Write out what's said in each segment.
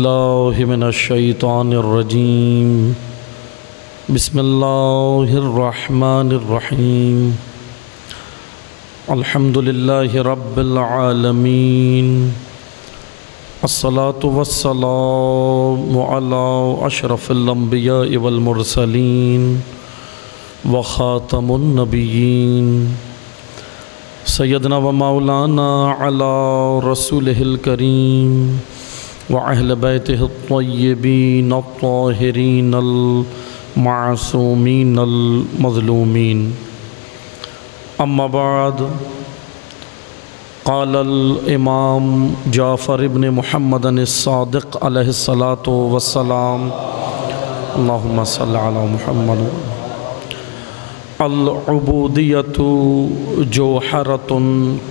اللہ من الشیطان الرجیم بسم اللہ الرحمن الرحیم الحمد للہ رب العالمین الصلاة والسلام علی اشرف الانبیاء والمرسلین وخاتم النبیین سیدنا و مولانا علی رسولہ الکریم وأهل بيته الطيبين الطاهرين المعصومين المظلومين أما بعد قال الإمام جعفر بن محمد الصادق عليه الصلاة والسلام اللهم صل على محمد العبودية جوهرة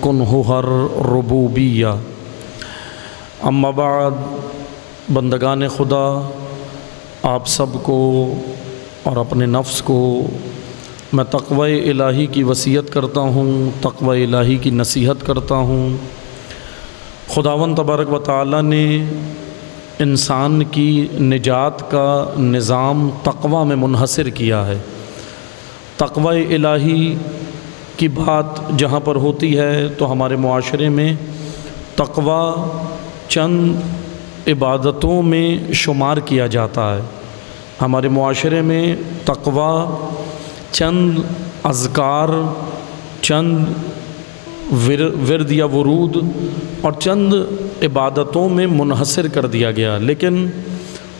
كنهها الربوبية اما بعد بندگان خدا، آپ سب کو اور اپنے نفس کو میں تقوی الہی کی وصیت کرتا ہوں، تقوی الہی کی نصیحت کرتا ہوں۔ خداوند تبارک و تعالی نے انسان کی نجات کا نظام تقوی میں منحصر کیا ہے۔ تقوی الہی کی بات جہاں پر ہوتی ہے تو ہمارے معاشرے میں تقوی چند عبادتوں میں شمار کیا جاتا ہے۔ ہمارے معاشرے میں تقوی چند اذکار، چند ورد یا ورود اور چند عبادتوں میں منحصر کر دیا گیا، لیکن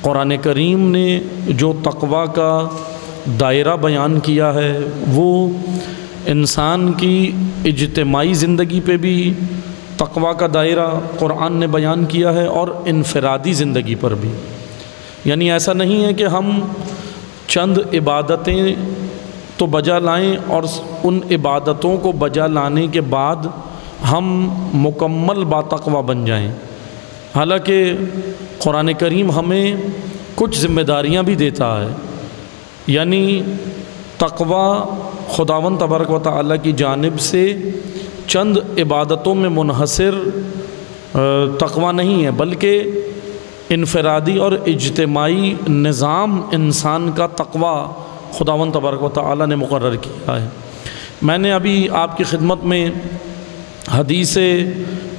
قرآن کریم نے جو تقوی کا دائرہ بیان کیا ہے وہ انسان کی اجتماعی زندگی پہ بھی تقوی کا دائرہ قرآن نے بیان کیا ہے اور انفرادی زندگی پر بھی۔ یعنی ایسا نہیں ہے کہ ہم چند عبادتیں تو بجا لائیں اور ان عبادتوں کو بجا لانے کے بعد ہم مکمل باتقوی بن جائیں۔ حالانکہ قرآن کریم ہمیں کچھ ذمہ داریاں بھی دیتا ہے، یعنی تقوی خداوند تبارک و تعالی کی جانب سے چند عبادتوں میں منحصر تقوی نہیں ہے، بلکہ انفرادی اور اجتماعی نظام انسان کا تقوی خداوند تبارک و تعالی نے مقرر کیا ہے۔ میں نے ابھی آپ کی خدمت میں حدیث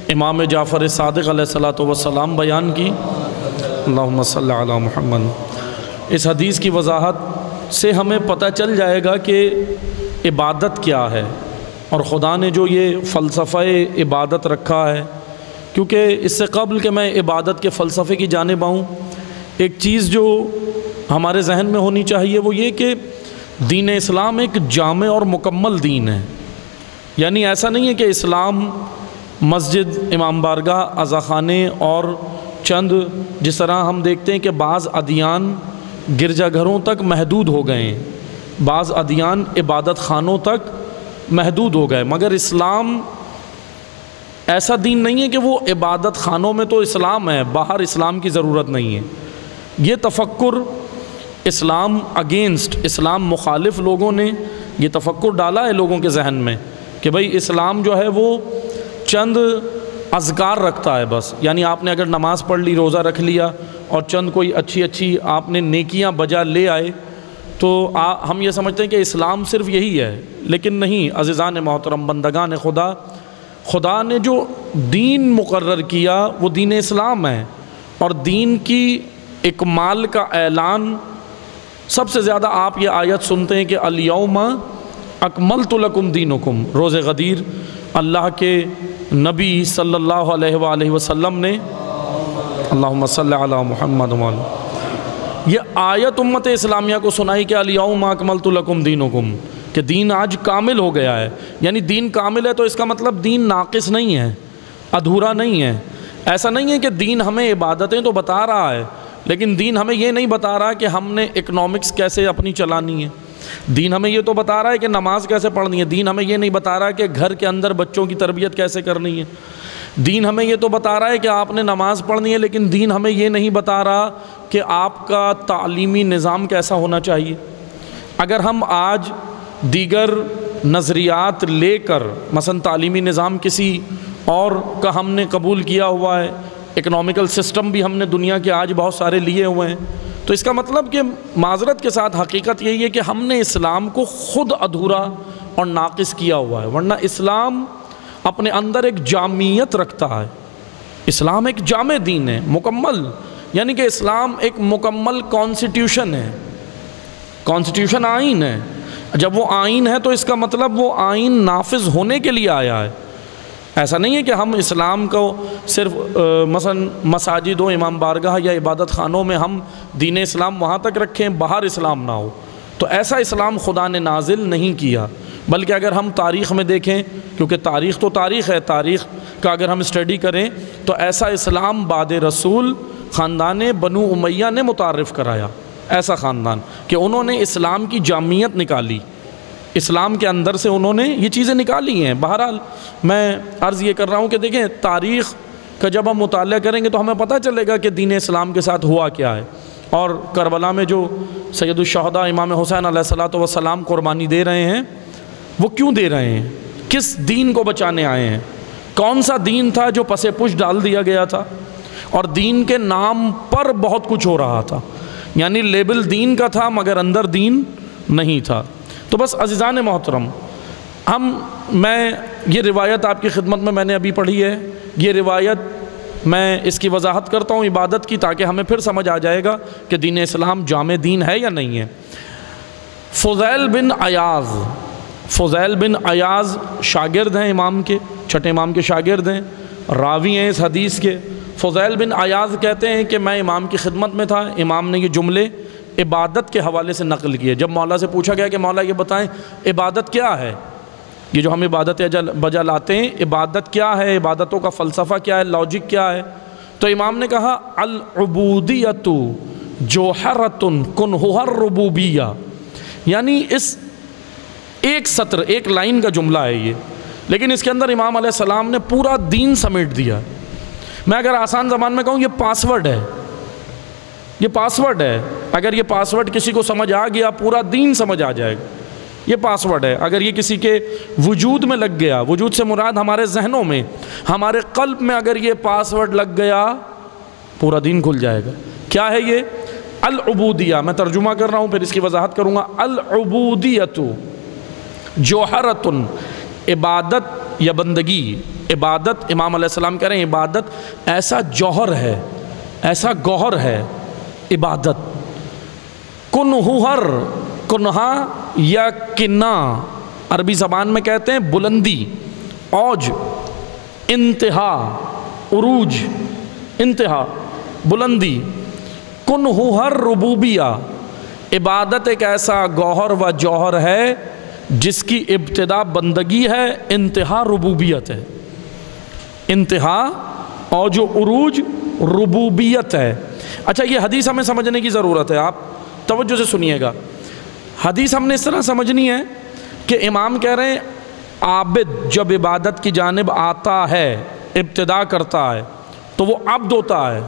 امام جعفر صادق علیہ السلام بیان کی، اللہم صلی علی محمد۔ اس حدیث کی وضاحت سے ہمیں پتہ چل جائے گا کہ عبادت کیا ہے، اور خدا نے جو یہ فلسفہ عبادت رکھا ہے، کیونکہ اس سے قبل کہ میں عبادت کے فلسفے کی جانب آؤں، ایک چیز جو ہمارے ذہن میں ہونی چاہیے وہ یہ کہ دین اسلام ایک جامع اور مکمل دین ہے۔ یعنی ایسا نہیں ہے کہ اسلام مسجد، امام بارگاہ، عزاخانے اور چند، جس طرح ہم دیکھتے ہیں کہ بعض ادیان گرجا گھروں تک محدود ہو گئے ہیں، بعض ادیان عبادت خانوں تک محدود ہو گئے، مگر اسلام ایسا دین نہیں ہے کہ وہ عبادت خانوں میں تو اسلام ہے، باہر اسلام کی ضرورت نہیں ہے۔ یہ تفکر اسلام اگینسٹ، اسلام مخالف لوگوں نے یہ تفکر ڈالا ہے لوگوں کے ذہن میں کہ بھئی اسلام جو ہے وہ چند اذکار رکھتا ہے بس، یعنی آپ نے اگر نماز پڑھ لی، روزہ رکھ لیا اور چند کوئی اچھی آپ نے نیکیاں بجا لے آئے تو ہم یہ سمجھتے ہیں کہ اسلام صرف یہی ہے، لیکن نہیں۔ عزیزان محترم، بندگان خدا، خدا نے جو دین مقرر کیا وہ دین اسلام ہے، اور دین کی اکمال کا اعلان سب سے زیادہ آپ یہ آیت سنتے ہیں کہ الیوم اکملت لکم دینکم۔ روز غدیر اللہ کے نبی صلی اللہ علیہ وآلہ وسلم نے، اللہم صلی علی محمد وآلہ، یہ آیت امت اسلامیہ کو سنائی کہ الیوم اکملت لکم دینکم، کہ دین آج کامل ہو گیا ہے۔ یعنی دین کامل ہے تو اس کا مطلب دین ناقص نہیں ہے، ادھورا نہیں ہے۔ ایسا نہیں ہے کہ دین ہمیں عبادتیں تو بتا رہا ہے، لیکن دین ہمیں یہ نہیں بتا رہا کہ ہم نے اکنامکس کیسے اپنی چلانی ہے، دین ہمیں یہ تو بتا رہا ہے کہ نماز کیسے پڑھنی ہے، دین ہمیں یہ نہیں بتا رہا کہ گھر کے اندر بچوں کی تربیت کیسے کرنی ہے، دین ہمیں یہ تو بتا رہا ہے کہ آپ نے نماز پڑھنی ہے، لیکن دین ہمیں یہ نہیں بتا رہا کہ آپ کا تعلیمی نظام کیسا ہونا چاہیے۔ اگر ہم آج دیگر نظریات لے کر مثلا تعلیمی نظام کسی اور کا ہم نے قبول کیا ہوا ہے، اکنامیکل سسٹم بھی ہم نے دنیا کے آج بہت سارے لیے ہوئے ہیں. تو اس کا مطلب کہ معذرت کے ساتھ حقیقت یہی ہے کہ ہم نے اسلام کو خود ادھورا اور ناقص کیا ہوا ہے، ورنہ اسلام اپنے اندر ایک جامعیت رکھتا ہے. اسلام ایک جامع دین ہے، مکمل، یعنی کہ اسلام ایک مکمل کانسٹیٹیوشن ہے. کانسٹیٹیوشن آئین ہے. جب وہ آئین ہے تو اس کا مطلب وہ آئین نافذ ہونے کے لیے آیا ہے. ایسا نہیں ہے کہ ہم اسلام کو صرف مثلا مساجد و امام بارگاہ یا عبادت خانوں میں ہم دین اسلام وہاں تک رکھیں، باہر اسلام نہ ہو. تو ایسا اسلام خدا نے نازل نہیں کیا، بلکہ اگر ہم تاریخ میں دیکھیں، کیونکہ تاریخ تو تاریخ ہے، تاریخ کا اگر ہم اسٹڈی کریں تو ایسا اسلام بعد رسول خاندان بنو امیہ نے متعارف کرایا. ایسا خاندان کہ انہوں نے اسلام کی جامعیت نکالی، اسلام کے اندر سے انہوں نے یہ چیزیں نکالی ہیں. بہرحال میں عرض یہ کر رہا ہوں کہ دیکھیں تاریخ کا جب ہم مطالعہ کریں گے تو ہمیں پتہ چلے گا کہ دین اسلام کے ساتھ ہوا کیا ہے. اور کربلا میں جو سید الشہداء امام حسین علیہ السلام قربانی دے رہے ہیں، وہ کیوں دے رہے ہیں؟ کس دین کو بچانے آئے ہیں؟ کون سا دین تھا جو پس پش ڈال دیا گیا تھا؟ اور دین کے نام پر بہت کچھ ہو رہا تھا، یعنی لیبل دین کا تھا مگر اندر دین نہیں تھا. تو بس عزیزان محترم، میں یہ روایت آپ کی خدمت میں نے ابھی پڑھی ہے. یہ روایت میں اس کی وضاحت کرتا ہوں عبادت کی، تاکہ ہمیں پھر سمجھ آ جائے گا کہ دین اسلام جامع دین ہے یا نہیں ہے. فضیل بن عیاض شاگرد ہیں امام کے، چھٹے امام کے شاگرد ہیں، راوی ہیں اس حدیث کے. فضیل بن عیاض کہتے ہیں کہ میں امام کی خدمت میں تھا، امام نے یہ جملے عبادت کے حوالے سے نقل کیے. جب مولا سے پوچھا گیا کہ مولا یہ بتائیں عبادت کیا ہے، یہ جو ہم عبادت بجا لاتے ہیں عبادت کیا ہے، عبادتوں کا فلسفہ کیا ہے، لاجک کیا ہے، تو امام نے کہا العبودیۃ جوہرۃ کنہھا الربوبیہ. یعنی اس ایک سطر، ایک لائن کا جملہ ہے یہ، لیکن اس کے اندر امام علیہ السلام نے پورا دین سمیٹ دیا. میں اگر آسان زبان میں کہوں، یہ پاسورڈ ہے، یہ پاسورڈ ہے. اگر یہ پاسورڈ کسی کو سمجھ آ گیا پورا دین سمجھ آ جائے گا. یہ پاسورڈ ہے. اگر یہ کسی کے وجود میں لگ گیا، وجود سے مراد ہمارے ذہنوں میں، ہمارے قلب میں اگر یہ پاسورڈ لگ گیا پورا دین کھل جائے گا. کیا ہے یہ؟ العبودیہ. میں ترجمہ کر رہا ہوں پھر اس کی وضاحت کروں گا. العبودیۃ جوہرۃ، عبادت یا بندگی. عبادت، امام علیہ السلام کہہ رہے ہیں عبادت ایسا جوہر ہے، ایسا گوہر ہے عبادت. کنہر، کنہا یا کنا عربی زبان میں کہتے ہیں بلندی، اوج، انتہا، عروج، انتہا، بلندی. کنہر ربوبیہ، عبادت ایک ایسا گوہر و جوہر ہے جس کی ابتدا بندگی ہے، انتہا ربوبیت ہے. انتہا اوج و عروج ربوبیت ہے. اچھا، یہ حدیث ہمیں سمجھنے کی ضرورت ہے. آپ توجہ سے سنیے گا. حدیث ہم نے اس طرح سمجھنی ہے کہ امام کہہ رہے ہیں عابد جب عبادت کی جانب آتا ہے، ابتدا کرتا ہے تو وہ عبد ہوتا ہے.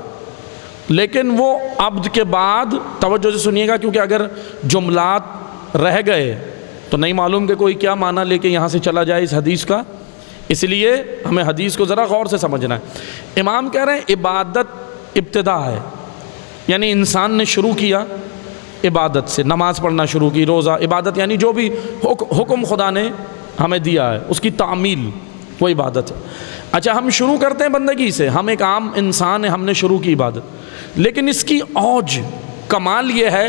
لیکن وہ عبد کے بعد، توجہ سے سنیے گا کیونکہ اگر جملات رہ گئے تو نہیں معلوم کہ کوئی کیا معنی لے کے یہاں سے چلا جائے اس حدیث کا، اس لیے ہمیں حدیث کو ذرا غور سے سمجھنا ہے. امام کہہ رہے ہیں عبادت ابتدا ہے، یعنی انسان نے شروع کیا عبادت سے، نماز پڑھنا شروع کی، روزہ، عبادت یعنی جو بھی حکم خدا نے ہمیں دیا ہے اس کی تعمیل، وہ عبادت ہے. اچھا، ہم شروع کرتے ہیں بندگی سے، ہم ایک عام انسان ہیں، ہم نے شروع کی عبادت، لیکن اس کی اوج، کمال یہ ہے،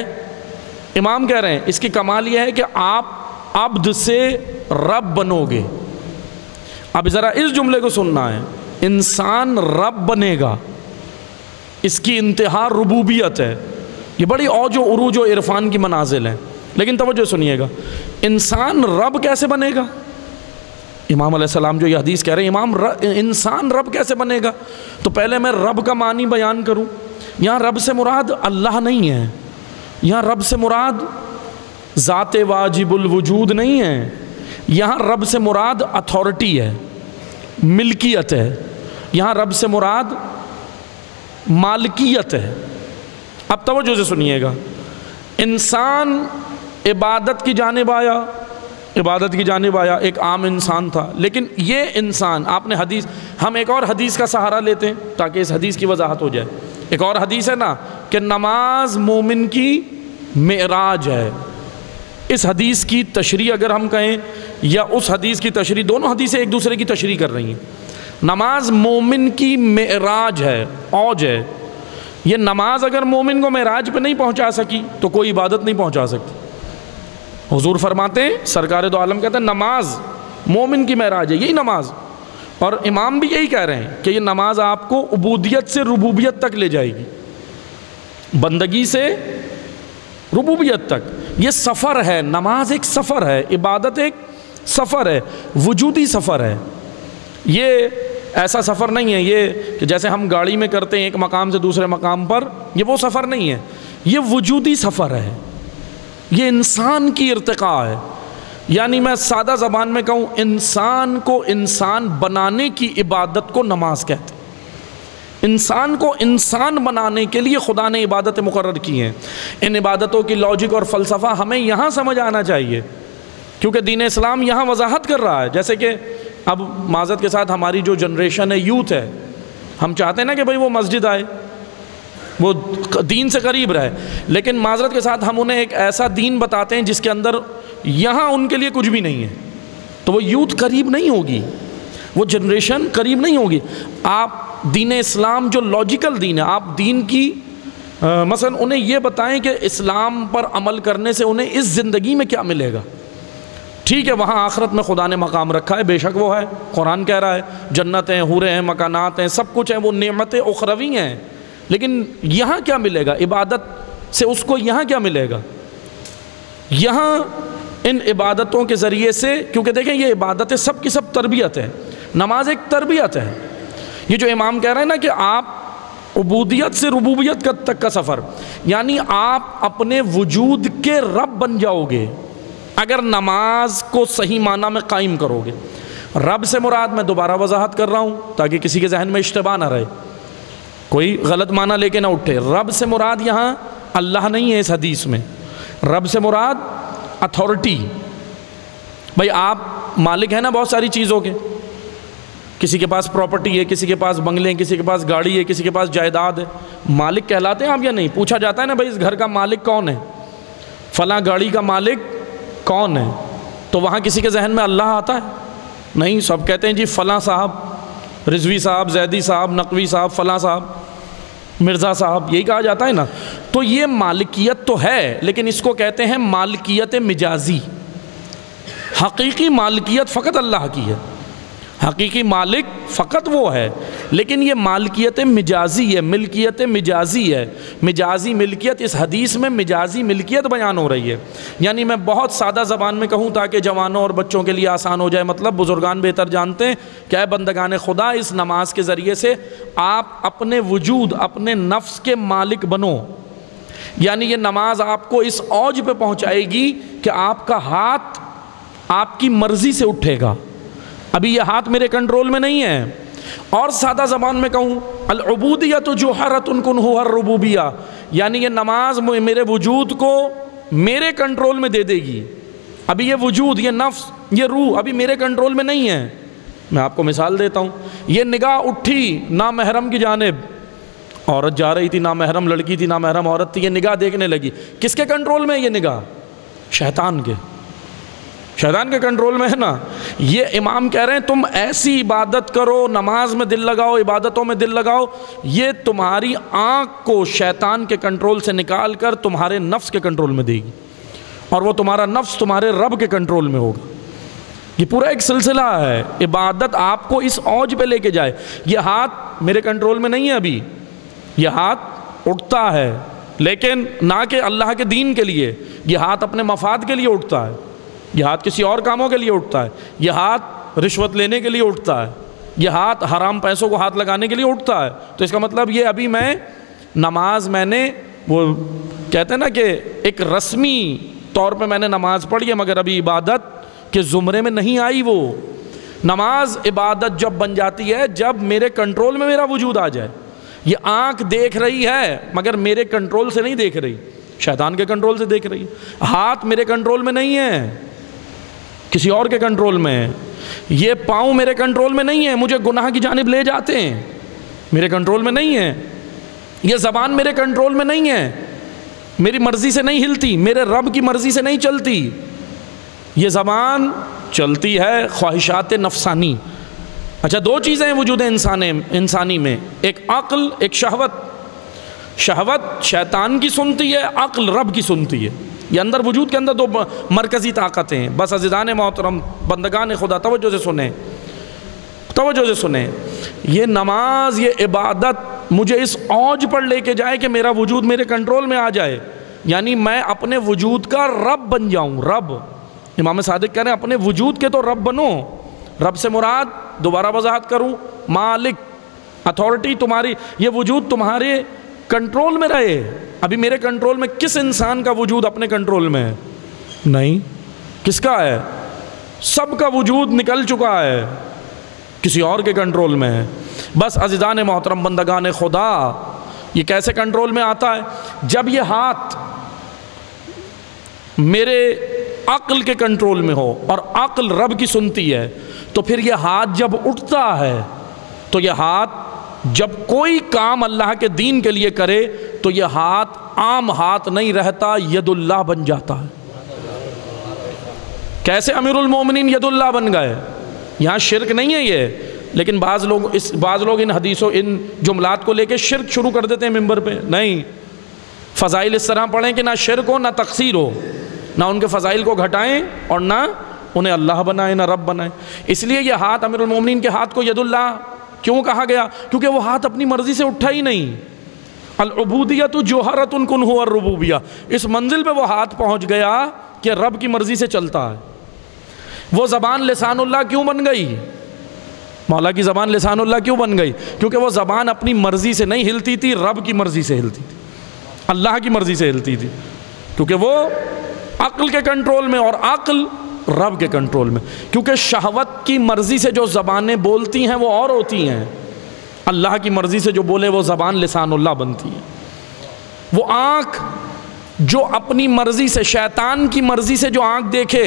امام کہہ رہے ہیں اس کی کمال یہ ہے کہ آپ عبد سے رب بنو گے. اب ذرا اس جملے کو سننا ہے، انسان رب بنے گا، اس کی انتہا ربوبیت ہے. یہ بڑی اوج و عروج و عرفان کی منازل ہیں. لیکن توجہ سنیے گا، انسان رب کیسے بنے گا؟ امام علیہ السلام جو یہ حدیث کہہ رہے ہیں انسان رب کیسے بنے گا؟ تو پہلے میں رب کا معنی بیان کروں. یہاں رب سے مراد اللہ نہیں ہے، یہاں رب سے مراد ذات واجب الوجود نہیں ہے، یہاں رب سے مراد اتھارٹی ہے، ملکیت ہے. یہاں رب سے مراد مالکیت ہے. اب توجہ سے سنیے گا، انسان عبادت کی جانب آیا، ایک عام انسان تھا، لیکن یہ انسان، آپ نے ہم ایک اور حدیث کا سہارا لیتے ہیں تاکہ اس حدیث کی وضاحت ہو جائے۔ ایک اور حدیث ہے نا کہ نماز مومن کی معراج ہے۔ اس حدیث کی تشریح اگر ہم کہیں یا اس حدیث کی تشریح، دونوں حدیثیں ایک دوسرے کی تشریح کر رہی ہیں۔ نماز مومن کی معراج ہے، اوج ہے۔ یہ نماز اگر مومن کو معراج پہ نہیں پہنچا سکی تو کوئی عبادت نہیں پہنچا سکتی۔ حضور فرماتے ہیں، سرکار دو عالم کہتے ہیں نماز مومن کی معراج ہے، یہی نماز۔ اور امام بھی یہی کہہ رہے ہیں کہ یہ نماز آپ کو عبودیت سے ربوبیت تک لے جائے گی، بندگی سے ربوبیت تک۔ یہ سفر ہے، نماز ایک سفر ہے، عبادت ایک سفر ہے، وجودی سفر ہے۔ یہ ایسا سفر نہیں ہے یہ کہ جیسے ہم گاڑی میں کرتے ہیں ایک مقام سے دوسرے مقام پر، یہ وہ سفر نہیں ہے، یہ وجودی سفر ہے، یہ انسان کی ارتقاء ہے۔ یعنی میں سادہ زبان میں کہوں، انسان کو انسان بنانے کی عبادت کو نماز کہتے ہیں۔ انسان کو انسان بنانے کے لیے خدا نے عبادتیں مقرر کی ہیں۔ ان عبادتوں کی لاجک اور فلسفہ ہمیں یہاں سمجھ آنا چاہیے، کیونکہ دین اسلام یہاں وضاحت کر رہا ہے۔ جیسے کہ اب معذرت کے ساتھ ہماری جو جنریشن ہے، یوتھ ہے، ہم چاہتے ہیں نا کہ بھئی وہ مسجد آئے، وہ دین سے قریب رہے، لیکن معذرت کے ساتھ ہم انہیں ایک ایسا دین بتاتے ہیں جس کے اندر یہاں ان کے لیے کچھ بھی نہیں ہے، تو وہ یوتھ قریب نہیں ہوگی، وہ جنریشن قریب نہیں ہوگی۔ آپ دین اسلام جو لاجیکل دین ہے، آپ دین کی مثلا انہیں یہ بتائیں کہ اسلام پر عمل کرنے سے انہیں اس زندگی میں کیا ملے گا۔ ٹھیک ہے، وہاں آخرت میں خدا نے مقام رکھا ہے، بے شک وہ ہے، قرآن کہہ رہا ہے جنتیں، حوریں ہیں، مکانات ہیں، سب کچھ ہیں، وہ نعمتیں اخروی ہیں، لیکن یہاں کیا ملے گا؟ عبادت سے اس کو یہاں کیا ملے گا؟ یہاں ان عبادتوں کے ذریعے سے، کیونکہ دیکھیں یہ عبادتیں سب کی سب تربیت ہے، نماز ایک تربیت ہے۔ یہ جو امام کہہ رہے ہیں نا کہ آپ عبودیت سے ربوبیت تک کا سفر، یعنی آپ اپنے وجود کے رب بن جاؤ گے اگر نماز کو صحیح معنی میں قائم کرو گے۔ رب سے مراد، میں دوبارہ وضاحت کر رہا ہوں تاکہ کسی کے ذہن میں اشتباہ نہ رہے، کوئی غلط معنی لے کے نہ اٹھے۔ رب سے مراد یہاں اللہ نہیں ہے، اس حدیث میں رب سے مراد اتھارٹی۔ بھائی آپ مالک ہیں نا بہت ساری چیزوں کے، کسی کے پاس پراپرٹی ہے، کسی کے پاس بنگلے ہیں، کسی کے پاس گاڑی ہے، کسی کے پاس جائیداد ہے، مالک کہلاتے ہیں آپ یا نہیں؟ پوچھا جاتا ہے نا بھائی اس گھر کا مالک کون ہے، فلاں گاڑی کا مالک کون ہے، تو وہاں کسی کے ذہن میں اللہ آتا ہے؟ نہیں، سب کہتے ہیں جی فلاں صاحب، رضوی صاحب، زیدی صاحب، نقوی صاحب، فلاں صاحب، مرزا صاحب، یہی کہا جاتا ہے نا۔ تو یہ مالکیت تو ہے، لیکن اس کو کہتے ہیں مالکیت مجازی۔ حقیقی مالکیت فقط اللہ کی ہے، حقیقی مالک فقط وہ ہے، لیکن یہ مالکیت مجازی ہے، ملکیت مجازی ہے۔ مجازی ملکیت، اس حدیث میں مجازی ملکیت بیان ہو رہی ہے۔ یعنی میں بہت سادہ زبان میں کہوں تاکہ جوانوں اور بچوں کے لیے آسان ہو جائے، مطلب بزرگان بہتر جانتے ہیں کہ اے بندگان خدا، اس نماز کے ذریعے سے آپ اپنے وجود، اپنے نفس کے مالک بنو۔ یعنی یہ نماز آپ کو اس اوج پہ پہنچائے گی کہ آپ کا ہاتھ آپ کی مرضی سے اٹھے گا۔ ابھی یہ ہاتھ میرے کنٹرول میں نہیں ہے۔ اور سادہ زبان میں کہوں، العبودیۃ جوہرۃ کنھہ الربوبیہ، یعنی یہ نماز میرے وجود کو میرے کنٹرول میں دے دے گی۔ ابھی یہ وجود، یہ نفس، یہ روح ابھی میرے کنٹرول میں نہیں ہے۔ میں آپ کو مثال دیتا ہوں، یہ نگاہ اٹھی نامحرم کی جانب، عورت جا رہی تھی، نامحرم لڑکی تھی، نامحرم عورت تھی، یہ نگاہ دیکھنے لگی، کس کے کنٹرول میں ہے یہ نگاہ؟ شیطان کے، شیطان کے کنٹرول میں ہے نا۔ یہ امام کہہ رہے ہیں تم ایسی عبادت کرو، نماز میں دل لگاؤ، عبادتوں میں دل لگاؤ، یہ تمہاری آنکھ کو شیطان کے کنٹرول سے نکال کر تمہارے نفس کے کنٹرول میں دے گی، اور وہ تمہارا نفس تمہارے رب کے کنٹرول میں ہوگا۔ یہ پورا ایک سلسلہ ہے، عبادت آپ کو اس اوج پہ لے کے جائے۔ یہ ہاتھ میرے کنٹرول میں نہیں ہے ابھی، یہ ہاتھ اٹھتا ہے، لیکن نہ کہ اللہ کے دین کے لیے، یہ ہاتھ اپنے مفاد کے لیے اٹھتا ہے، یہ ہاتھ کسی اور کاموں کے لیے اٹھتا ہے، یہ ہاتھ رشوت لینے کے لیے اٹھتا ہے، یہ ہاتھ حرام پیسوں کو ہاتھ لگانے کے لیے اٹھتا ہے۔ تو اس کا مطلب یہ ابھی میں نماز، میں نے وہ کہتے ہیں نا کہ ایک رسمی طور پہ میں نے نماز پڑھی ہے، مگر ابھی عبادت کے زمرے میں نہیں آئی۔ وہ نماز عبادت جب بن جاتی ہے جب میرے کنٹرول میں میرا وجود آ جائے۔ یہ آنکھ دیکھ رہی ہے مگر میرے کنٹرول سے نہیں دیکھ رہی، شیطان کے کنٹرول سے دیکھ رہی ہے۔ ہاتھ میرے کنٹرول میں نہیں ہے، کسی اور کے کنٹرول میں ہے۔ یہ پاؤں میرے کنٹرول میں نہیں ہیں، مجھے گناہ کی جانب لے جاتے ہیں، میرے کنٹرول میں نہیں ہیں۔ یہ زبان میرے کنٹرول میں نہیں ہے، میری مرضی سے نہیں ہلتی، میرے رب کی مرضی سے نہیں چلتی۔ یہ زبان چلتی ہے خواہشات نفسانی۔ اچھا، دو چیزیں ہیں وجود انسانی میں، ایک عقل، ایک شہوت۔ شہوت شیطان کی سنتی ہے، عقل رب کی سنتی ہے۔ یہ اندر وجود کے اندر دو مرکزی طاقتیں ہیں۔ بس عزیزان محترم، بندگان خدا، توجہ سے سنیں، توجہ سے سنیں۔ یہ نماز، یہ عبادت مجھے اس اوج پر لے کے جائے کہ میرا وجود میرے کنٹرول میں آ جائے، یعنی میں اپنے وجود کا رب بن جاؤں۔ رب، امام صادق کہہ رہے ہیں اپنے وجود کے تو رب بنو۔ رب سے مراد، دوبارہ وضاحت کروں، مالک، اتھارٹی تمہاری، یہ وجود تمہارے کنٹرول میں رہے۔ ابھی میرے کنٹرول میں کس انسان کا وجود اپنے کنٹرول میں ہے؟ نہیں۔ کس کا ہے؟ سب کا وجود نکل چکا ہے، کسی اور کے کنٹرول میں ہے۔ بس عزیزان محترم، بندگان خدا، یہ کیسے کنٹرول میں آتا ہے؟ جب یہ ہاتھ میرے عقل کے کنٹرول میں ہو اور عقل رب کی سنتی ہے، تو پھر یہ ہاتھ جب اٹھتا ہے تو یہ ہاتھ جب کوئی کام اللہ کے دین کے لیے کرے تو یہ ہاتھ عام ہاتھ نہیں رہتا، ید اللہ بن جاتا ہے۔ کیسے امیر المومنین ید اللہ بن گئے؟ یہاں شرک نہیں ہے یہ، لیکن بعض لوگ ان حدیثوں، ان جملات کو لے کے شرک شروع کر دیتے ہیں ممبر پہ۔ نہیں، فضائل اس طرح پڑھیں کہ نہ شرک ہو نہ تقصیر ہو، نہ ان کے فضائل کو گھٹائیں اور نہ انہیں اللہ بنائیں، نہ رب بنائیں۔ اس لیے یہ ہاتھ، امیر المومنین کے ہاتھ کو ید اللہ کیوں کہا گیا؟ کیونکہ وہ ہاتھ اپنی مرضی سے اٹھا ہی نہیں۔ العبودیت جوہرۃ کنہ الربوبیہ، اس منزل پہ وہ ہاتھ پہنچ گیا کہ رب کی مرضی سے چلتا ہے۔ وہ زبان لسان اللہ کیوں بن گئی؟ مولا کی زبان لسان اللہ کیوں بن گئی؟ کیونکہ وہ زبان اپنی مرضی سے نہیں ہلتی تھی، رب کی مرضی سے ہلتی تھی، اللہ کی مرضی سے ہلتی تھی، کیونکہ وہ عقل کے کنٹرول میں اور عقل رب کے کنٹرول میں۔ کیونکہ شہوت کی مرضی سے جو زبانیں بولتی ہیں وہ اور ہوتی ہیں، اللہ کی مرضی سے جو بولے وہ زبان لسان اللہ بنتی ہے۔ وہ آنکھ جو اپنی مرضی سے، شیطان کی مرضی سے جو آنکھ دیکھے،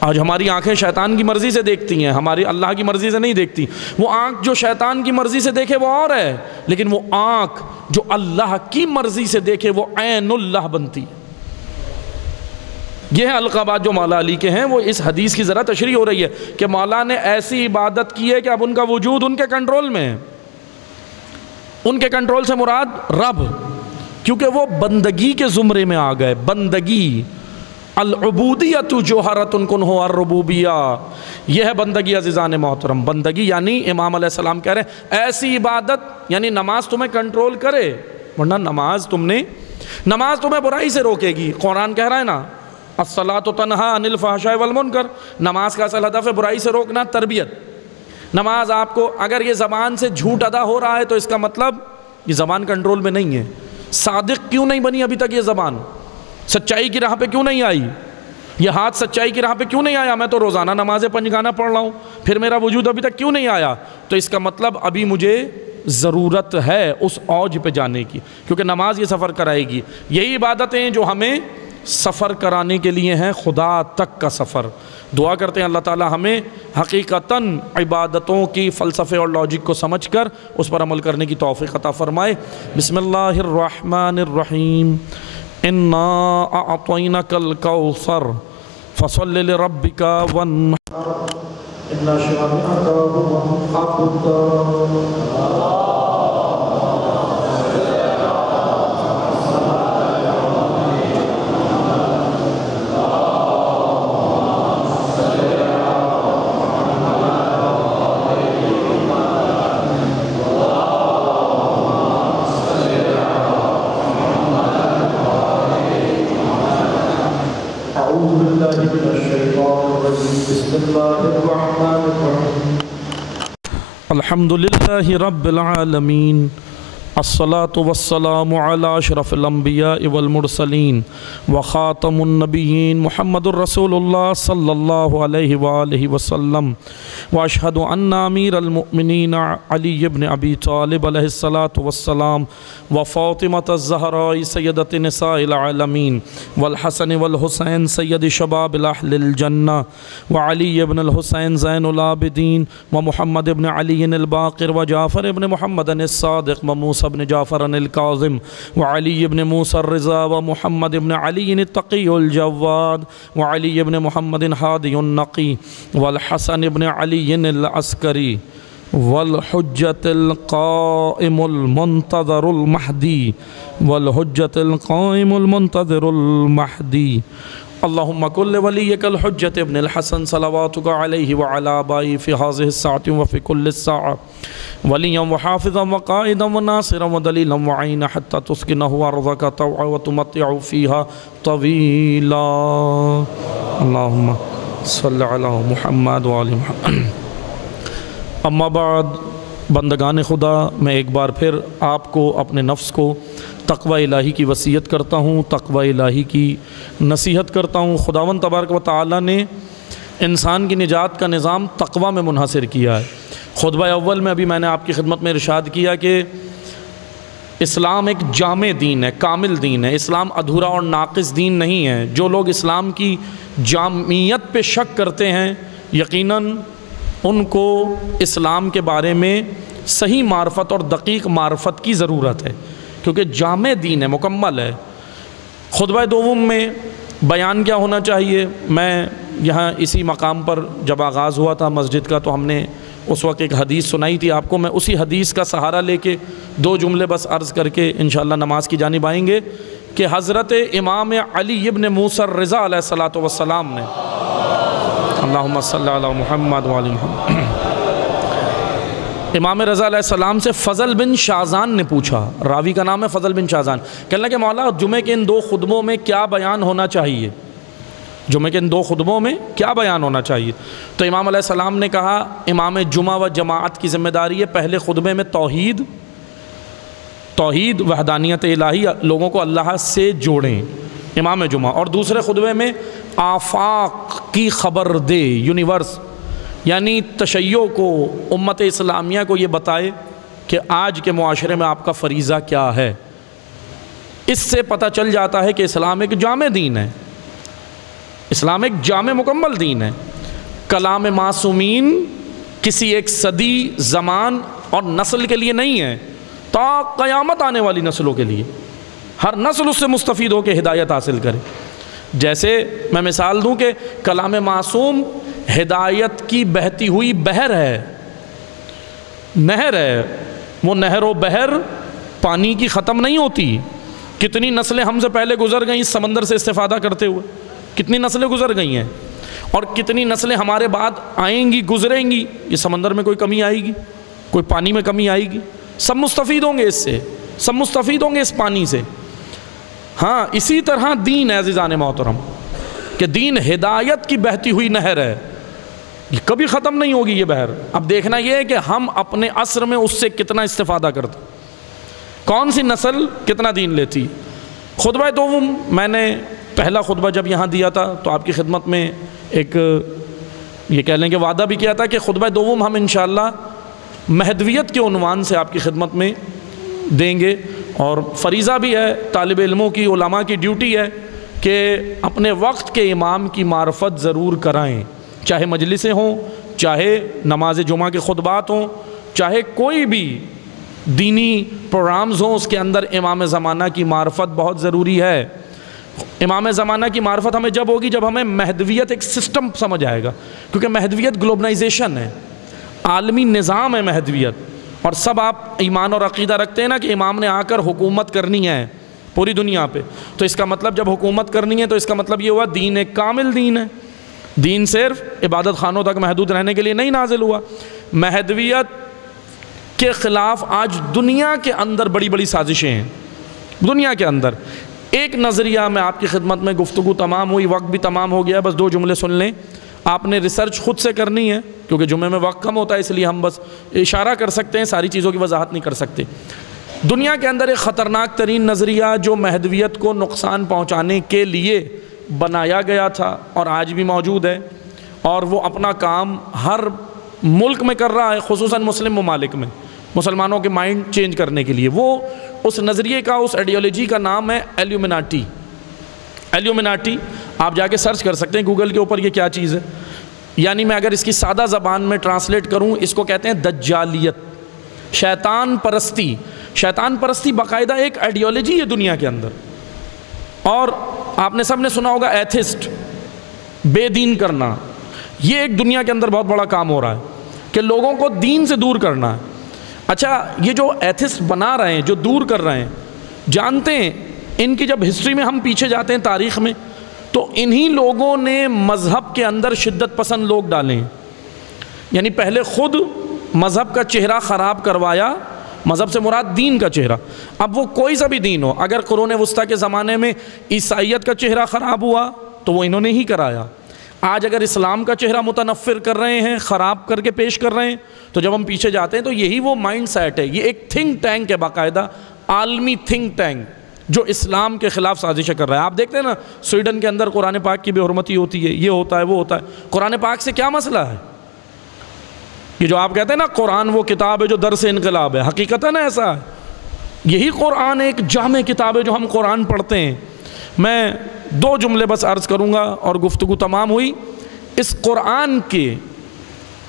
آج ہماری آنکھیں شیطان کی مرضی سے دیکھتی ہیں، ہماری اللہ کی مرضی سے نہیں دیکھتی۔ وہ آنکھ جو شیطان کی مرضی سے دیکھے وہ اور ہے، لیکن وہ آنکھ جو اللہ کی مرضی سے دیکھے وہ عین اللہ بنتی ہے۔ یہ ہیں القابات جو مولا علی کے ہیں۔ وہ اس حدیث کی ذرا تشریح ہو رہی ہے کہ مولا نے ایسی عبادت کی ہے کہ اب ان کا وجود ان کے کنٹرول میں ہے۔ ان کے کنٹرول سے مراد رب، کیونکہ وہ بندگی کے زمرے میں آ گئے۔ بندگی، العبودیت جوہرۃ کنہ الربوبیہ، یہ ہے بندگی عزیزان محترم۔ بندگی یعنی امام علیہ السلام کہہ رہے ہیں ایسی عبادت، یعنی نماز تمہیں کنٹرول کرے، ورنہ نماز تمہیں برائی سے روکے گی۔ قرآن کہہ رہا ہے نا، الصلاۃ تنہا عن الفحشاء والمنکر، نماز کا اصل ہدف ہے برائی سے روکنا، تربیت۔ نماز آپ کو، اگر یہ زبان سے جھوٹ ادا ہو رہا ہے تو اس کا مطلب یہ زبان کنٹرول میں نہیں ہے۔ صادق کیوں نہیں بنی ابھی تک یہ زبان؟ سچائی کی راہ پہ کیوں نہیں آئی؟ یہ ہاتھ سچائی کی راہ پہ کیوں نہیں آیا؟ میں تو روزانہ نمازیں پنجگانہ پڑھ رہا ہوں، پھر میرا وجود ابھی تک کیوں نہیں آیا؟ تو اس کا مطلب ابھی مجھے ضرورت ہے اس اوج پہ جانے کی، کیونکہ نماز یہ سفر کرائے گی۔ یہی عبادتیں جو ہمیں سفر کرانے کے لیے ہیں، خدا تک کا سفر۔ دعا کرتے ہیں اللہ تعالی ہمیں حقیقتاً عبادتوں کی فلسفے اور لاجک کو سمجھ کر اس پر عمل کرنے کی توفیق عطا فرمائے۔ بسم اللہ الرحمن الرحیم، انا اعطیناک الکوثر فصل لربک وانحر ان شانئک هو الابتر۔ الحمد للہ رب العالمین الصلاة والسلام على أشرف الأنبياء والمرسلين وخاتم النبيين محمد رسول الله صلى الله عليه وآله وسلم وأشهد أن أمير المؤمنين علي بن أبي طالب عليه الصلاة والسلام وفاطمة الزهراء سيدة نساء العالمين والحسن والحسين سيد شباب الأهل الجنة وعلي بن الحسين زين العابدين ومحمد بن علي الباقر وجعفر بن محمد الصادق وموسى بن جعفر الكاظم وعلي بن موسى الرضا ومحمد بن علي التقي الجواد وعلي بن محمد هادي النقي والحسن بن علي العسكري والحجة القائم المنتظر المهدي والحجة القائم المنتظر المهدي اللهم كل وليك الحجة ابن الحسن صلواتك عليه وعلى آبائه في هذه الساعة وفي كل الساعة وليا وحافظا وقائدا وناصرا ودليلا وعينا حتى تسكنه أرضك طوعا وتمتع فيها طويلا اللهم صل على محمد وآل محمد اما بعد بندگان خدا میں ایک بار پھر آپ کو اپنے نفس کو تقوی الہی کی وصیت کرتا ہوں، تقوی الہی کی نصیحت کرتا ہوں۔ خداوند تبارک و تعالی نے انسان کی نجات کا نظام تقوی میں منحصر کیا ہے۔ خطبہ اول میں ابھی میں نے آپ کی خدمت میں ارشاد کیا کہ اسلام ایک جامع دین ہے، کامل دین ہے، اسلام ادھورا اور ناقص دین نہیں ہے۔ جو لوگ اسلام کی جامعیت پہ شک کرتے ہیں یقیناً ان کو اسلام کے بارے میں صحیح معرفت اور دقیق معرفت کی ضرورت ہے، کیونکہ جامع دین ہے، مکمل ہے۔ خطبہ دوم میں بیان کیا ہونا چاہیے؟ میں یہاں اسی مقام پر جب آغاز ہوا تھا مسجد کا تو ہم نے اس وقت ایک حدیث سنائی تھی آپ کو، میں اسی حدیث کا سہارا لے کے دو جملے بس عرض کر کے انشاءاللہ نماز کی جانب آئیں گے کہ حضرت امام علی ابن موسیٰ الرضا علیہ السلام نے اللہم صلی علی محمد وعلی محمد امام رضا علیہ السلام سے فضل بن شازان نے پوچھا، راوی کا نام ہے فضل بن شازان، کہنے لگے مولا جمعہ کے ان دو خطبوں میں کیا بیان ہونا چاہیے؟ جمعہ کے ان دو خطبوں میں کیا بیان ہونا چاہیے؟ تو امام علیہ السلام نے کہا امام جمعہ و جماعت کی ذمہ داری ہے پہلے خطبے میں توحید وحدانیت الہی، لوگوں کو اللہ سے جوڑیں امام جمعہ، اور دوسرے خطبے میں آفاق کی خبر دے، یونیورس یعنی تشیع کو، امت اسلامیہ کو یہ بتائے کہ آج کے معاشرے میں آپ کا فریضہ کیا ہے۔ اس سے پتہ چل جاتا ہے کہ اسلام ایک جامع دین ہے، اسلام ایک جامع مکمل دین ہے۔ کلام معصومین کسی ایک صدی، زمان اور نسل کے لیے نہیں ہے، تا قیامت آنے والی نسلوں کے لیے، ہر نسل اس سے مستفید ہو کے ہدایت حاصل کرے۔ جیسے میں مثال دوں کہ کلام معصوم ہدایت کی بہتی ہوئی بحر ہے، نہر ہے، وہ نہر و بحر پانی کی ختم نہیں ہوتی۔ کتنی نسلیں ہم سے پہلے گزر گئیں اس سمندر سے استفادہ کرتے ہوئے، کتنی نسلیں گزر گئی ہیں، اور کتنی نسلیں ہمارے بعد آئیں گی، گزریں گی۔ یہ سمندر میں کوئی کمی آئے گی؟ کوئی پانی میں کمی آئے گی؟ سب مستفید ہوں گے اس سے، سب مستفید ہوں گے اس پانی سے۔ ہاں اسی طرح دین ہے عزیزان محترم، کہ دین ہدایت کی بہتی ہوئی نہر ہے، یہ کبھی ختم نہیں ہوگی یہ بحر۔ اب دیکھنا یہ ہے کہ ہم اپنے عصر میں اس سے کتنا استفادہ کرتے، کون سی نسل کتنا دین لیتی۔ خطبہ دوم میں نے پہلا خطبہ جب یہاں دیا تھا تو آپ کی خدمت میں ایک یہ کہہ لیں کہ وعدہ بھی کیا تھا کہ خطبہ دوم ہم انشاءاللہ مہدویت کے عنوان سے آپ کی خدمت میں دیں گے، اور فریضہ بھی ہے، طالب علموں کی، علماء کی ڈیوٹی ہے کہ اپنے وقت کے امام کی معرفت ضرور کرائیں، چاہے مجلسیں ہوں، چاہے نماز جمعہ کے خطبات ہوں، چاہے کوئی بھی دینی پروگرامز ہوں، اس کے اندر امام زمانہ کی معرفت بہت ضروری ہے۔ امام زمانہ کی معرفت ہمیں جب ہوگی جب ہمیں مہدویت ایک سسٹم سمجھ آئے گا، کیونکہ مہدویت گلوبلائزیشن ہے، عالمی نظام ہے مہدویت، اور سب آپ ایمان اور عقیدہ رکھتے ہیں نا کہ امام نے آ کر حکومت کرنی ہے پوری دنیا پہ، تو اس کا مطلب جب حکومت کرنی ہے تو اس کا مطلب یہ ہوا دین ایک کامل دین ہے، دین صرف عبادت خانوں تک محدود رہنے کے لیے نہیں نازل ہوا۔ مہدویت کے خلاف آج دنیا کے اندر بڑی بڑی سازشیں ہیں، دنیا کے اندر۔ ایک نظریہ میں آپ کی خدمت میں، گفتگو تمام ہوئی، وقت بھی تمام ہو گیا، بس دو جملے سن لیں، آپ نے ریسرچ خود سے کرنی ہے کیونکہ جمعے میں وقت کم ہوتا ہے، اس لیے ہم بس اشارہ کر سکتے ہیں، ساری چیزوں کی وضاحت نہیں کر سکتے۔ دنیا کے اندر ایک خطرناک ترین نظریہ جو مہدویت کو نقصان پہنچانے کے لیے بنایا گیا تھا اور آج بھی موجود ہے، اور وہ اپنا کام ہر ملک میں کر رہا ہے، خصوصاً مسلم ممالک میں مسلمانوں کے مائنڈ چینج کرنے کے لیے۔ وہ اس نظریے کا، اس ایڈیالوجی کا نام ہے ایلیومیناٹی۔ ایلیومیناٹی آپ جا کے سرچ کر سکتے ہیں گوگل کے اوپر، یہ کیا چیز ہے۔ یعنی میں اگر اس کی سادہ زبان میں ٹرانسلیٹ کروں، اس کو کہتے ہیں دجالیت، شیطان پرستی۔ شیطان پرستی باقاعدہ ایک ایڈیالوجی ہے دنیا کے اندر۔ اور آپ نے سب نے سنا ہوگا ایتھسٹ، بے دین کرنا، یہ ایک دنیا کے اندر بہت بڑا کام ہو رہا ہے کہ لوگوں کو دین سے دور کرنا ہے۔ اچھا، یہ جو ایتھسٹ بنا رہے ہیں، جو دور کر رہے ہیں، جانتے ہیں ان کی جب ہسٹری میں ہم پیچھے جاتے ہیں تاریخ میں، تو انہی لوگوں نے مذہب کے اندر شدت پسند لوگ ڈالے ہیں۔ یعنی پہلے خود مذہب کا چہرہ خراب کروایا، مذہب سے مراد دین کا چہرہ، اب وہ کوئی سا بھی دین ہو۔ اگر قرون وسطیٰ کے زمانے میں عیسائیت کا چہرہ خراب ہوا تو وہ انہوں نے ہی کرایا۔ آج اگر اسلام کا چہرہ متنفر کر رہے ہیں، خراب کر کے پیش کر رہے ہیں، تو جب ہم پیچھے جاتے ہیں تو یہی وہ مائنڈ سیٹ ہے۔ یہ ایک تھنک ٹینک ہے، باقاعدہ عالمی تھنک ٹینک، جو اسلام کے خلاف سازشیں کر رہا ہے۔ آپ دیکھتے ہیں نا سویڈن کے اندر قرآن پاک کی بے حرمتی ہوتی ہے، یہ ہوتا ہے، وہ ہوتا ہے۔ قرآن پاک سے کیا مسئلہ ہے؟ یہ جو آپ کہتے ہیں نا قرآن وہ کتاب ہے جو در سے انقلاب ہے، حقیقتاً ایسا ہے۔ یہی قرآن ایک جامع کتاب ہے جو ہم قرآن پڑھتے ہیں۔ میں 2 جملے بس عرض کروں گا اور گفتگو تمام ہوئی۔ اس قرآن کے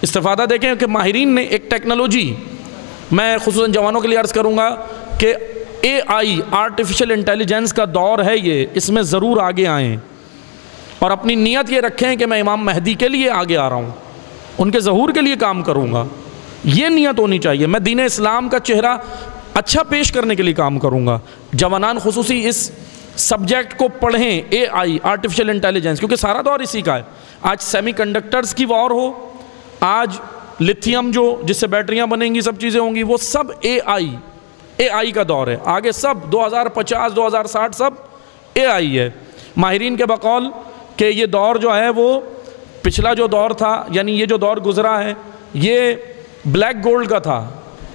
استفادہ دیکھیں کہ ماہرین نے ایک ٹیکنالوجی، میں خصوصاً جوانوں کے لیے عرض کروں گا کہ AI آرٹیفیشل انٹیلیجنس کا دور ہے یہ، اس میں ضرور آگے آئیں اور اپنی نیت یہ رکھیں کہ میں امام مہدی کے لیے آگے آ رہا ہوں، ان کے ظہور کے لیے کام کروں گا، یہ نیت ہونی چاہیے۔ میں دین اسلام کا چہرہ اچھا پیش کرنے کے لیے کام کروں گا۔ جوانان خصوصی اس سبجیکٹ کو پڑھیں، AI آرٹیفیشل انٹیلیجنس، کیونکہ سارا دور اسی کا ہے۔ آج سیمی کنڈکٹرز کی وار ہو، آج لیتھیم جو جس سے بیٹریاں بنیں گی، سب چیزیں ہوں گی، وہ سب AI کا دور ہے۔ آگے سب 2050 2060 سب AI ہے۔ ماہرین کے بقول کہ یہ دور جو ہے وہ پچھلا جو دور تھا، یعنی یہ جو دور گزرا ہے، یہ بلیک گولڈ کا تھا،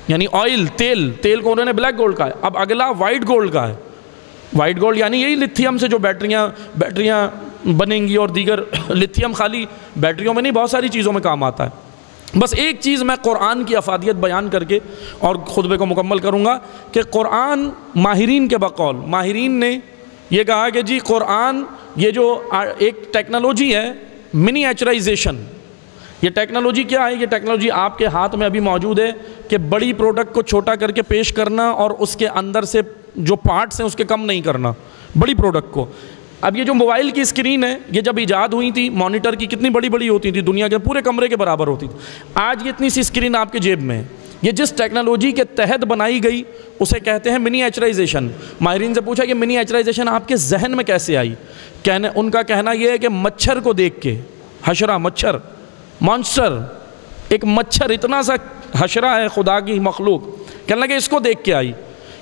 یعنی آئل، تیل کو انہوں نے بلیک گولڈ کا ہے۔ اب اگلا وائٹ گولڈ کا ہے۔ وائٹ گولڈ یعنی یہی لیتھیم سے جو بیٹریاں بنیں گی، اور دیگر لیتھیم خالی بیٹریوں میں نہیں، بہت ساری چیزوں میں کام آتا ہے۔ بس ایک چیز میں قرآن کی افادیت بیان کر کے اور خطبے کو مکمل کروں گا کہ قرآن ماہرین کے بقول، ماہرین نے یہ کہا کہ جی قرآن یہ جو ایک ٹیکنالوجی ہے منیچرائزیشن، یہ ٹیکنالوجی کیا ہے؟ یہ ٹیکنالوجی آپ کے ہاتھ میں ابھی موجود ہے کہ بڑی پروڈکٹ کو چھوٹا کر کے پیش کرنا اور اس کے اندر سے جو پارٹس ہیں اس کے کم نہیں کرنا، بڑی پروڈکٹ کو۔ اب یہ جو موبائل کی اسکرین ہے، یہ جب ایجاد ہوئی تھی، مانیٹر کی کتنی بڑی بڑی ہوتی تھی، دنیا کے پورے کمرے کے برابر ہوتی تھی۔ آج یہ اتنی سی اسکرین آپ کے جیب میں ہے۔ یہ جس ٹیکنالوجی کے تحت بنائی گئی اسے کہتے ہیں منیچرائزیشن۔ ماہرین سے پوچھا کہ منیچرائزیشن آپ کے ذہن میں کیسے آئی؟ ان کا کہنا یہ ہے کہ مچھر کو دیکھ کے، حشرہ، مچھر، مانسٹر، ایک مچھر اتنا سا حشرہ ہے خدا کی مخلوق، کہنے لگے اس کو دیکھ کے آئی،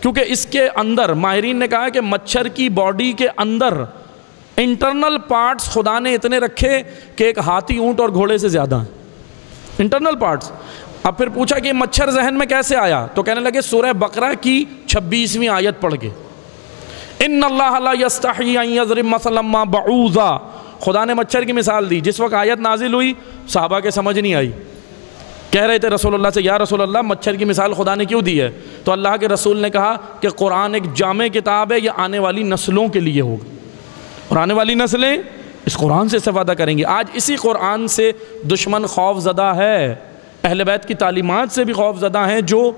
کیونکہ اس کے اندر ماہرین نے کہا کہ مچھر کی باڈی کے اندر انٹرنل پارٹس خدا نے اتنے رکھے کہ ایک ہاتھی، اونٹ اور گھوڑے سے زیادہ ہیں انٹرنل پارٹس۔ اب پھر پوچھا کہ مچھر ذہن میں کیسے آیا؟ تو کہنے لگے سورہ بقرہ کی 26ویں آیت پڑھ کے، ان اللہ لا یستحیی ان یضرب مثلا ما بعوضا۔ خدا نے مچھر کی مثال دی۔ جس وقت آیت نازل ہوئی صحابہ کے سمجھ نہیں آئی، کہہ رہے تھے رسول اللہ سے، یا رسول اللہ مچھر کی مثال خدا نے کیوں دی ہے؟ تو اللہ کے رسول نے کہا کہ قرآن ایک جامع کتاب ہے، یہ آنے والی نسلوں کے لیے ہوگا، اور آنے والی نسلیں اس قرآن سے استفادہ کریں گی۔ آج اسی قرآن سے دشمن خوف زدہ ہے، اہل بیت کی تعلیمات سے بھی خوف زدہ ہیں جو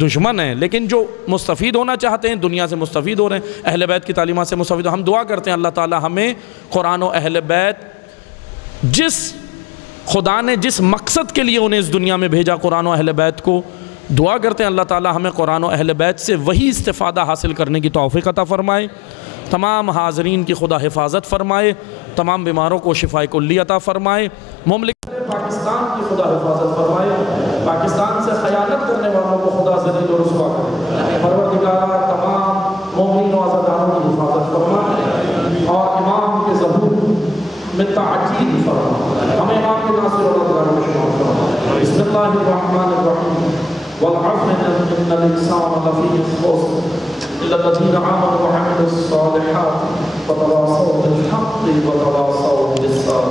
دشمن ہیں، لیکن جو مستفید ہونا چاہتے ہیں دنیا سے مستفید ہو رہے ہیں، اہل بیت کی تعلیمات سے مستفید ہم دعا کرتے ہیں اللہ تعالی ہمیں قرآن و اہل بیت، جس خدا نے جس مقصد کے لیے انہیں اس دنیا میں بھیجا قرآن و اہل بیت کو، دعا کرتے ہیں اللہ تعالی ہمیں قرآن و اہل بیت سے وہی استفادہ حاصل کرنے کی توفیق عطا فرمائے، تمام حاضرین کی خدا حفاظت فرمائے، تمام بیماروں کو شفائے کلی عطا فرمائے، مملکت پاکستان کی خدا حفاظت فرمائے، پاکستان سے خیانت کرنے والوں کو خدا ذلیل و رسوا کرے، پروردگار تمام مومنین و عزاداروں کی حفاظت فرمائے، اور امام کے ظہور میں تعجیل فرمائے، ہمیں امام کے ناصر و مددگار میں شمار فرمائے۔ بسم اللہ الرحمن الرحیم۔ والعصر إن الإنسان لفي خسر إلا الذين آمنوا وعملوا الصالحات وتواصوا بالحق وتواصوا بالصبر